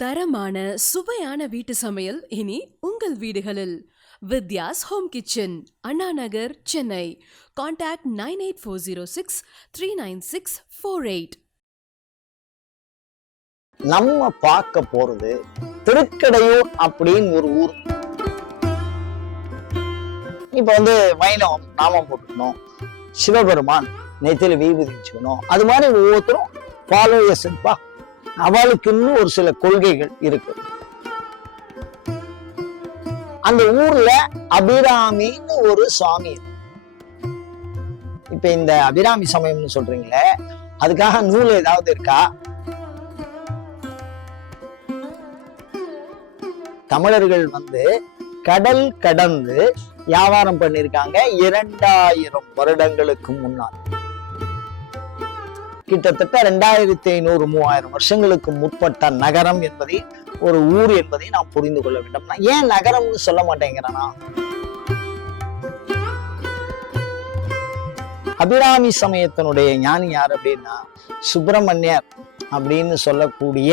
தரமான சுவையான வீட்டு சமையல் இனி உங்கள் வீடுகளில். Vidya's home kitchen, Anna Nagar, Chennai. Contact 9840639648. நம்ம பார்க்க போறது திருக்கடையூர் அப்படின்னு ஒரு ஊர். இப்ப வைணவம் நாமம் போட்டுக்கணும், சிவபெருமான் நெத்தில விபூதி வச்சுக்கணும். அது மாதிரி ஒவ்வொருத்தரும் ஃபாலோயர்ஸ் இருப்பா. அவளுக்கு இன்னும் ஒரு சில கொள்கைகள் இருக்கு. அந்த ஊர்ல அபிராமின்னு ஒரு சுவாமி. இப்ப இந்த அபிராமி சமயம்னு சொல்றீங்களே, அதுக்காக நூல் ஏதாவது இருக்கா? தமிழர்கள் கடல் கடந்து வியாபாரம் பண்ணிருக்காங்க 2000 வருடங்களுக்கு முன்னால். கிட்டத்தட்ட 2500-3000 வருஷங்களுக்கு முற்பட்ட நகரம் என்பதை, ஒரு ஊர் என்பதை நாம் புரிந்து கொள்ள வேண்டும். ஏன் நகரம்னு சொல்ல மாட்டேங்கிறானா? அபிராமி சமயத்தினுடைய ஞானி யார் அப்படின்னா சுப்பிரமணியர் அப்படின்னு சொல்லக்கூடிய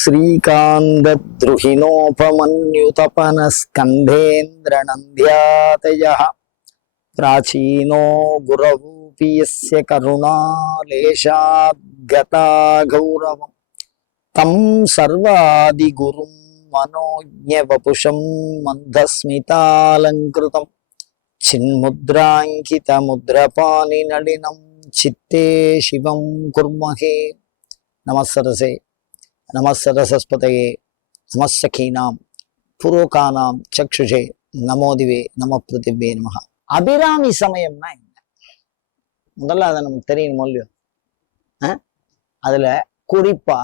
ஸ்ரீகாந்தத்ருஹினோபமன்யுதபனஸ்கந்தேந்திர நந்தியாதயः பிராச்சீனோ குரவூபி யஸ்ய கருணாலேஷாத்கதா கௌரவம் தம் சர்வாதிகுரும் மனோஜ்ஞவபுஷம் மந்தஸ்மிதாலங்கிருதம் சின்முத்ராங்கித முத்ரபாணி நளினம் சித்தே சிவம் குர்மஹே. நமஸ்ஸரசே நமஸ்ஸரசஸ்பதயே நமஸ்ஸகீனாம் புரோகானாம் சக்ஷுஷே நமோதிவே நம பிருத்திவே நமஹ. அபிராமி சமயம்னா என்ன? முதல்ல அதை நமக்கு தெரியணும் இல்லையோ? அதுல குறிப்பா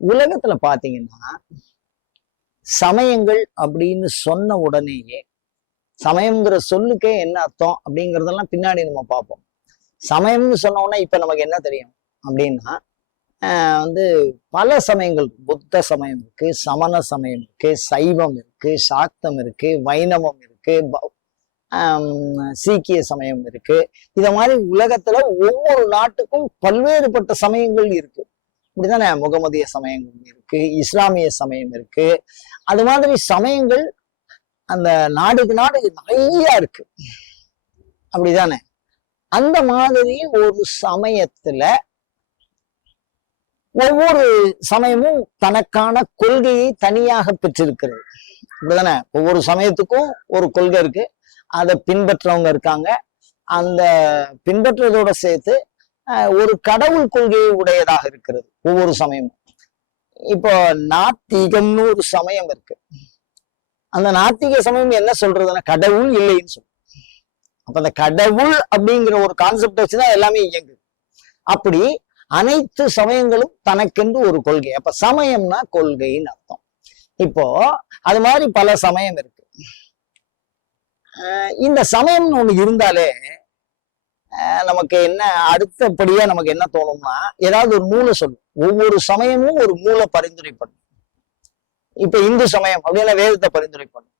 உலகத்துல பாத்தீங்கன்னா சமயங்கள் அப்படின்னு சொன்ன உடனேயே, சமயம்ங்கிற சொல்லுக்கே என்ன அர்த்தம் அப்படிங்கிறதெல்லாம் பின்னாடி நம்ம பார்ப்போம். சமயம்னு சொன்ன உடனே இப்ப நமக்கு என்ன தெரியும் அப்படின்னா, பல சமயங்கள், புத்த சமயம் இருக்கு, சமண சமயம் இருக்கு, சைவம் இருக்கு, சாக்தம் இருக்கு, வைணவம் இருக்கு, சீக்கிய சமயம் இருக்கு. இத மாதிரி உலகத்துல ஒவ்வொரு நாட்டுக்கும் பல்வேறுபட்ட சமயங்கள் இருக்கு. இப்படிதானே முகமதிய சமயங்கள் இருக்கு, இஸ்லாமிய சமயம் இருக்கு. அது மாதிரி சமயங்கள் அந்த நாடுக்கு நாடு நிறைய இருக்கு. அப்படிதானே? அந்த மாதிரி ஒரு சமயத்துல ஒவ்வொரு சமயமும் தனக்கான கொள்கையை தனியாக பெற்றிருக்கிறது. அப்படிதானே? ஒவ்வொரு சமயத்துக்கும் ஒரு கொள்கை இருக்கு, அதை பின்பற்றவங்க இருக்காங்க. அந்த பின்பற்றதோட சேர்த்து ஒரு கடவுள் கொள்கையை உடையதாக இருக்கிறது ஒவ்வொரு சமயமும். இப்போ நாத்திகம்னு ஒரு சமயம் இருக்கு. அந்த நாத்திக சமயம் என்ன சொல்றதுன்னா கடவுள் இல்லைன்னு சொல்லுது. அப்ப அந்த கடவுள் அப்படிங்கிற ஒரு கான்செப்ட் வச்சுதான் எல்லாமே இயங்குது. அப்படி அனைத்து சமயங்களும் தனக்கென்று ஒரு கொள்கை. அப்ப சமயம்னா கொள்கைன்னு அர்த்தம். இப்போ அது மாதிரி பல சமயம் இருக்கு. இந்த சமயம்னு ஒண்ணு இருந்தாலே நமக்கு என்ன அடுத்தபடியா நமக்கு என்ன தோணும்னா, ஏதாவது ஒரு மூளை சொல்லும். ஒவ்வொரு சமயமும் ஒரு மூளை பரிந்துரை பண்ணும். இப்ப இந்து சமயம் அப்படின்னா வேதத்தை பரிந்துரை பண்ணும்,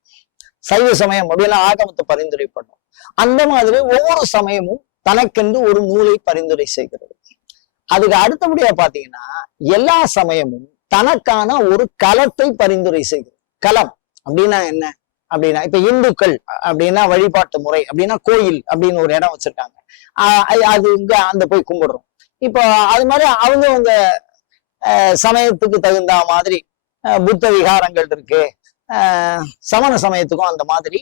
சைவ சமயம் அப்படின்னா ஆகமத்தை பரிந்துரை பண்ணும். அந்த மாதிரி ஒவ்வொரு சமயமும் தனக்கென்று ஒரு நூலை பரிந்துரை செய்கிறது. அதுக்கு அடுத்தபடியா பாத்தீங்கன்னா எல்லா சமயமும் தனக்கான ஒரு களத்தை பரிந்துரை செய்கிறது. களம் அப்படின்னா என்ன அப்படின்னா, இப்ப இந்துக்கள் அப்படின்னா வழிபாட்டு முறை அப்படின்னா கோயில் அப்படின்னு ஒரு இடம் வச்சிருக்காங்க. அது இங்க அந்த போய் கும்பிடுறோம். இப்போ அது மாதிரி அவங்க சமயத்துக்கு தகுந்த மாதிரி புத்த விகாரங்கள் இருக்கு. சமண சமயத்துக்கும் அந்த மாதிரி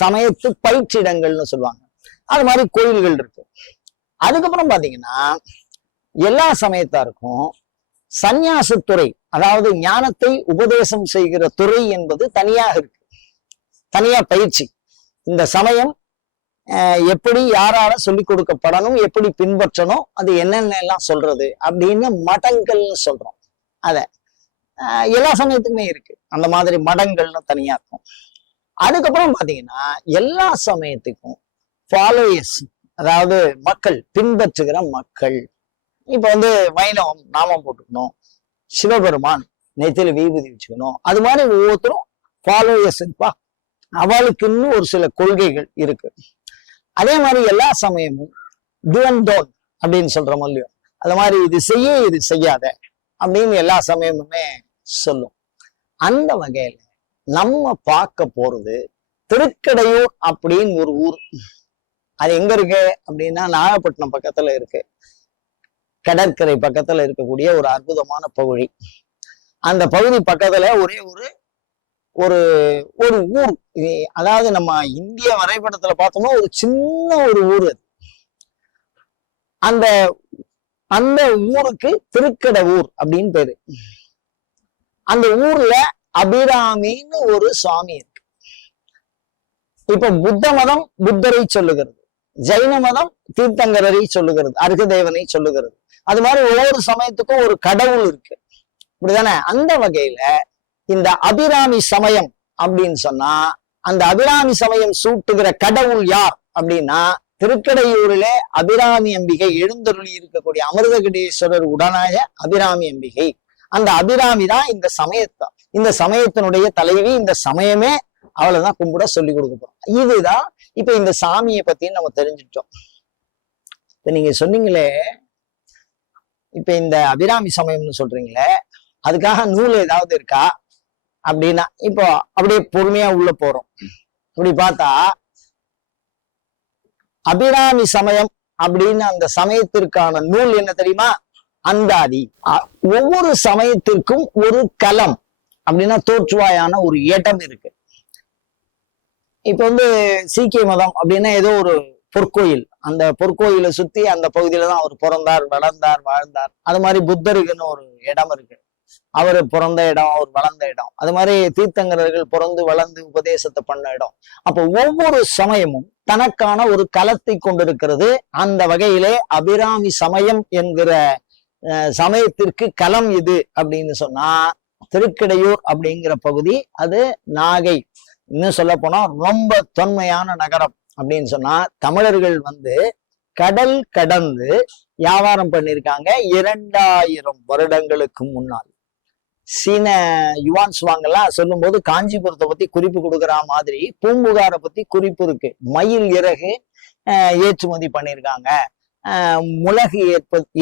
சமயத்து பயிற்சிடங்கள்னு சொல்லுவாங்க. அது மாதிரி கோயில்கள் இருக்கு. அதுக்கப்புறம் பாத்தீங்கன்னா எல்லா சமயத்தாருக்கும் சந்நியாசத்துறை, அதாவது ஞானத்தை உபதேசம் செய்கிற துறை என்பது தனியாக இருக்கு, தனியா பயிற்சி. இந்த சமயம் எப்படி யாரால சொல்லிக் கொடுக்கப்படணும், எப்படி பின்பற்றணும், அது என்னென்ன எல்லாம் சொல்றது அப்படின்னு மடங்கள்னு சொல்றோம். அத எல்லா சமயத்துக்குமே இருக்கு. அந்த மாதிரி மடங்கள்னு தனியா இருக்கும். அதுக்கப்புறம் பாத்தீங்கன்னா எல்லா சமயத்துக்கும் ஃபாலோயர்ஸ், அதாவது மக்கள், பின்பற்றுகிற மக்கள். இப்ப வைணவம் நாமம் போட்டுக்கணும், சிவபெருமான் நெத்தியில விபூதி வச்சுக்கணும். அது மாதிரி ஒவ்வொருத்தரும் ஃபாலோயர்ஸ் இருப்பா, அவளுக்குன்னு ஒரு சில கொள்கைகள் இருக்கு. அதே மாதிரி எல்லா சமயமும் do and don't அப்படின்னு சொல்றோம் இல்லையோ, அது மாதிரி இது செய்ய இது செய்யாத அப்படின்னு எல்லா சமயமுமே சொல்லும். அந்த வகையில நம்ம பார்க்க போறது திருக்கடையூர் அப்படின்னு ஒரு ஊர். அது எங்க இருக்கு அப்படின்னா நாகப்பட்டினம் பக்கத்துல இருக்கு, கடற்கரை பக்கத்துல இருக்கக்கூடிய ஒரு அற்புதமான பகுதி. அந்த பகுதி பக்கத்துல ஒரே ஒரு ஒரு ஒரு ஊர். அதாவது நம்ம இந்திய வரைபடத்துல பார்த்தோம்னா ஒரு சின்ன ஒரு ஊர். அந்த அந்த ஊருக்கு திருக்கடவூர் அப்படின்னு பேரு. அந்த ஊர்ல அபிராமின்னு ஒரு சுவாமி இருக்கு. இப்ப புத்த மதம் புத்தரை சொல்லுகிறது, ஜைன மதம் தீர்த்தங்கரரை சொல்லுகிறது, அர்கதேவனை சொல்லுகிறது. அது மாதிரி ஒவ்வொரு சமயத்துக்கும் ஒரு கடவுள் இருக்கு, இப்படிதானே? அந்த வகையில இந்த அபிராமி சமயம் அப்படின்னு சொன்னா, அந்த அபிராமி சமயம் சூட்டுகிற கடவுள் யார் அப்படின்னா, திருக்கடையூரிலே அபிராமி அம்பிகை எழுந்தருளி இருக்கக்கூடிய அமிர்தகடேஸ்வரர் உடனாய அபிராமி அம்பிகை. அந்த அபிராமி தான் இந்த சமயத்தினுடைய தலைவி. இந்த சமயமே அவளைதான் கும்பிட சொல்லி கொடுக்க போறோம். இதுதான் இப்ப இந்த சாமியை பத்தி நம்ம தெரிஞ்சுட்டோம். இப்ப நீங்க சொன்னீங்களே, இப்ப இந்த அபிராமி சமயம்னு சொல்றீங்களே, அதுக்காக நூல் ஏதாவது இருக்கா அப்படின்னா, இப்போ அப்படியே பொறுமையா உள்ள போறோம். இப்படி பார்த்தா அபிராமி சமயம் அப்படின்னு அந்த சமயத்திற்கான நூல் என்ன தெரியுமா? அந்தாதி. ஒவ்வொரு சமயத்திற்கும் ஒரு களம் அப்படின்னா தோற்றுவாயான ஒரு இடம் இருக்கு. இப்ப சீக்கிய மதம் அப்படின்னா ஏதோ ஒரு பொற்கோயில், அந்த பொற்கோயிலை சுத்தி அந்த பகுதியில தான் அவர் பிறந்தார், வளர்ந்தார், வாழ்ந்தார். அது மாதிரி புத்தருக்குன்னு ஒரு இடம் இருக்கு, அவர் பிறந்த இடம், அவர் வளர்ந்த இடம். அது மாதிரி தீர்த்தங்கரர்கள் பிறந்து வளர்ந்து உபதேசத்தை பண்ண இடம். அப்போ ஒவ்வொரு சமயமும் தனக்கான ஒரு களத்தை கொண்டிருக்கிறது. அந்த வகையிலே அபிராமி சமயம் என்கிற சமயத்திற்கு களம் இது அப்படின்னு சொன்னா, திருக்கடையூர் அப்படிங்கிற பகுதி அது நாகை, இன்னும் சொல்ல போனா ரொம்ப தொன்மையான நகரம். அப்படின்னு சொன்னா, தமிழர்கள் கடல் கடந்து வியாபாரம் பண்ணிருக்காங்க 2000 வருடங்களுக்கு முன்னால். சீன யுவான்ஸ் வாங்கலாம் சொல்லும் போது காஞ்சிபுரத்தை பத்தி குறிப்பு கொடுக்குற மாதிரி பூம்புகாரை பத்தி குறிப்பு இருக்கு. மயில் இறகு ஏற்றுமதி பண்ணியிருக்காங்க, முளகு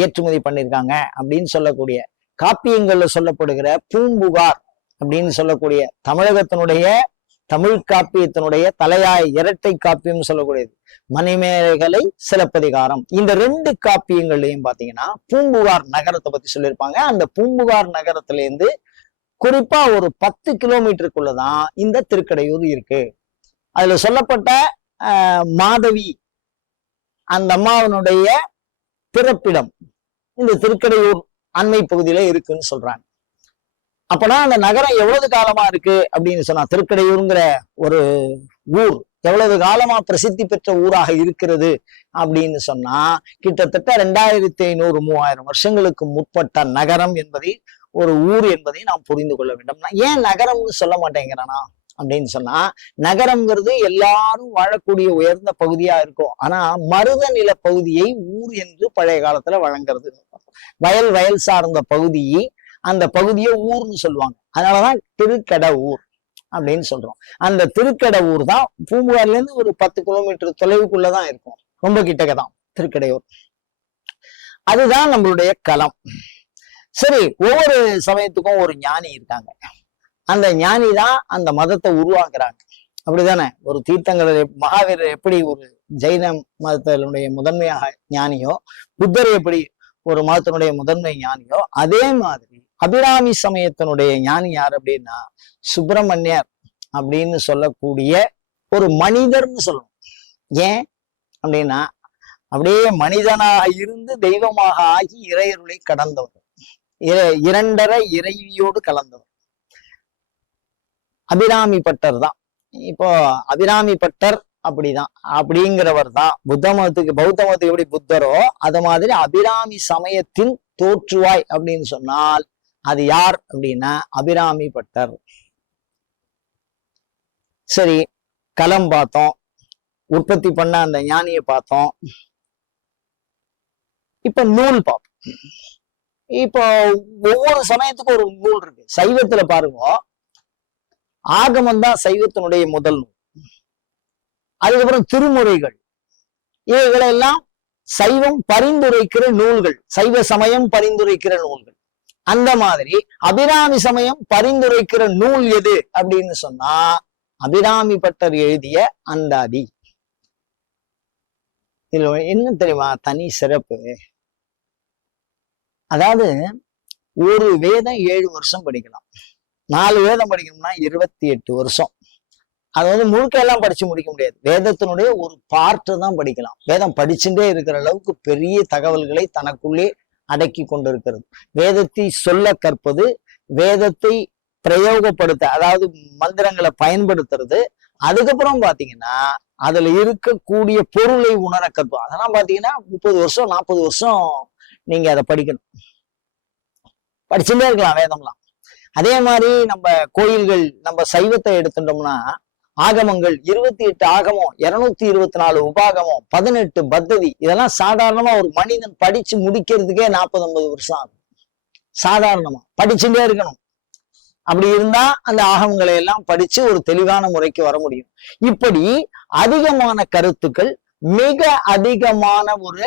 ஏற்றுமதி பண்ணியிருக்காங்க அப்படின்னு சொல்லக்கூடிய காப்பியங்கள்ல சொல்லப்படுகிற பூம்புகார் அப்படின்னு சொல்லக்கூடிய தமிழகத்தினுடைய தமிழ் காப்பியத்தினுடைய தலையாய இரட்டை காப்பியம் சொல்லக்கூடியது மணிமேகலை, சிலப்பதிகாரம். இந்த 2 காப்பியங்கள்லையும் பாத்தீங்கன்னா பூம்புகார் நகரத்தை பத்தி சொல்லியிருப்பாங்க. அந்த பூம்புகார் நகரத்துல இருந்து குறிப்பா ஒரு 10 கிலோமீட்டருக்குள்ளதான் இந்த திருக்கடையூர் இருக்கு. அதுல சொல்லப்பட்ட மாதவி அந்த அம்மாவனுடைய பிறப்பிடம் இந்த திருக்கடையூர் அண்மை பகுதியில இருக்குன்னு சொல்றாங்க. அப்பனா அந்த நகரம் எவ்வளவு காலமா இருக்கு அப்படின்னு சொன்னா, திருக்கடையூருங்கிற ஒரு ஊர் எவ்வளவு காலமா பிரசித்தி பெற்ற ஊராக இருக்கிறது அப்படின்னு சொன்னா, கிட்டத்தட்ட 2500-3000 வருஷங்களுக்கு முற்பட்ட நகரம் என்பதை, ஒரு ஊர் என்பதை நாம் புரிந்து கொள்ள வேண்டும். ஏன் நகரம்னு சொல்ல மாட்டேங்கிறானா அப்படின்னு சொன்னா, நகரம்ங்கிறது எல்லாரும் வாழக்கூடிய உயர்ந்த பகுதியா இருக்கும். ஆனா மருத நில பகுதியை ஊர் என்று பழைய காலத்துல வழங்குறது. வயல் சார்ந்த பகுதி, அந்த பகுதியை ஊர்னு சொல்லுவாங்க. அதனாலதான் திருக்கடவூர் அப்படின்னு சொல்றோம். அந்த திருக்கடவூர் தான் பூம்புகார்ல இருந்து ஒரு 10 கிலோமீட்டர் தொலைவுக்குள்ளதான் இருக்கும், ரொம்ப கிட்டக்கதான் திருக்கடையூர். அதுதான் நம்மளுடைய களம். சரி, ஒவ்வொரு சமயத்துக்கும் ஒரு ஞானி இருக்காங்க. அந்த ஞானி தான் அந்த மதத்தை உருவாக்குறாங்க, அப்படிதானே? ஒரு தீர்த்தங்கரர் மகாவீரர் எப்படி ஒரு ஜெயின மதத்தினுடைய முதன்மையாக ஞானியோ, புத்தர் எப்படி ஒரு மதத்தினுடைய முதன்மை ஞானியோ, அதே மாதிரி அபிராமி சமயத்தினுடைய ஞானி யார் அப்படின்னா சுப்பிரமணியர் அப்படின்னு சொல்லக்கூடிய ஒரு மனிதர்னு சொல்லணும். ஏன் அப்படின்னா, அப்படியே மனிதனாக இருந்து தெய்வமாக ஆகி இறையருளை கடந்தவர், 2.5 இறைவியோடு கலந்தவர் அபிராமி பட்டர் தான். இப்போ அபிராமி பட்டர் அப்படிதான், அப்படிங்கிறவர் தான் பௌத்த மதத்துக்கு எப்படி புத்தரோ அது மாதிரி அபிராமி சமயத்தின் தோற்றுவாய் அப்படின்னு சொன்னால் அது யார் அப்படின்னா அபிராமி பட்டர். சரி, களம் பார்த்தோம், உற்பத்தி பண்ண அந்த ஞானியை பார்த்தோம். இப்ப நூல் பார்ப்போம். இப்போ ஒவ்வொரு சமயத்துக்கும் ஒரு நூல் இருக்கு. சைவத்துல பாருங்க, ஆகமம் தான் சைவத்தினுடைய முதல் நூல். அதுக்கப்புறம் திருமுறைகள், இவைகளெல்லாம் சைவம் பரிந்துரைக்கிற நூல்கள், சைவ சமயம் பரிந்துரைக்கிற நூல்கள். அந்த மாதிரி அபிராமி சமயம் பரிந்துரைக்கிற நூல் எது அப்படின்னு சொன்னா அபிராமி பட்டர் எழுதிய அந்தாதி. இதுல என்ன தெரியுமா தனி சிறப்பு? அதாவது ஒரு வேதம் 7 வருஷம் படிக்கலாம், 4 வேதம் படிக்கணும்னா 28 வருஷம். அது முழுக்க எல்லாம் படிச்சு முடிக்க முடியாது. வேதத்தினுடைய ஒரு பார்ட்டு தான் படிக்கலாம். வேதம் படிச்சுட்டே இருக்கிற அளவுக்கு பெரிய தகவல்களை தனக்குள்ளே அடக்கி கொண்டிருக்கிறது. வேதத்தை சொல்ல கற்பது, வேதத்தை பிரயோகப்படுத்த, அதாவது மந்திரங்களை பயன்படுத்துறது. அதுக்கப்புறம் பாத்தீங்கன்னா அதுல இருக்கக்கூடிய பொருளை உணர கற்பது. அதெல்லாம் பாத்தீங்கன்னா 30 வருஷம் 40 வருஷம் நீங்க அதை படிக்கணும், படிச்சுட்டே இருக்கலாம் வேதம்லாம். அதே மாதிரி நம்ம கோயில்கள், நம்ம சைவத்தை எடுத்துட்டோம்னா ஆகமங்கள் 28 ஆகமம், 224 உபாகமம், 18 பத்ததி, இதெல்லாம் சாதாரணமா ஒரு மனிதன் படிச்சு முடிக்கிறதுக்கே 40-50 வருஷம் ஆகும். சாதாரணமா படிச்சுட்டே இருக்கணும். அப்படி இருந்தா அந்த ஆகமங்களை எல்லாம் படிச்சு ஒரு தெளிவான முறைக்கு வர முடியும். இப்படி அதிகமான கருத்துக்கள், மிக அதிகமான ஒரு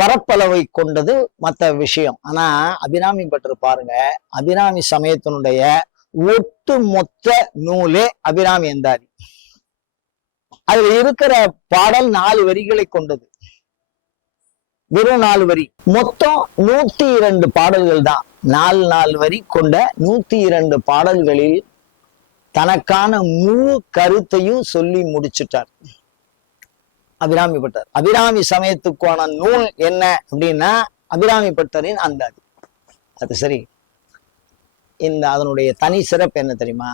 பரப்பளவை கொண்டது மற்ற விஷயம். ஆனா அபிராமி பற்று பாருங்க, அபிராமி சமயத்தினுடைய ஒட்டு மொத்த நூலே அபிராமி அந்தாதி. அதுல இருக்கிற பாடல் 4 வரிகளை கொண்டது, வெறும் 4 வரி. மொத்தம் 102 பாடல்கள் தான். 4 வரி கொண்ட 102 பாடல்களில் தனக்கான முழு கருத்தையும் சொல்லி முடிச்சுட்டார் அபிராமி பட்டர். அபிராமி சமயத்துக்கான நூல் என்ன அப்படின்னா அபிராமி பட்டரின் அந்தாதி. அது சரி, அதனுடைய தனி சிறப்பு என்ன தெரியுமா?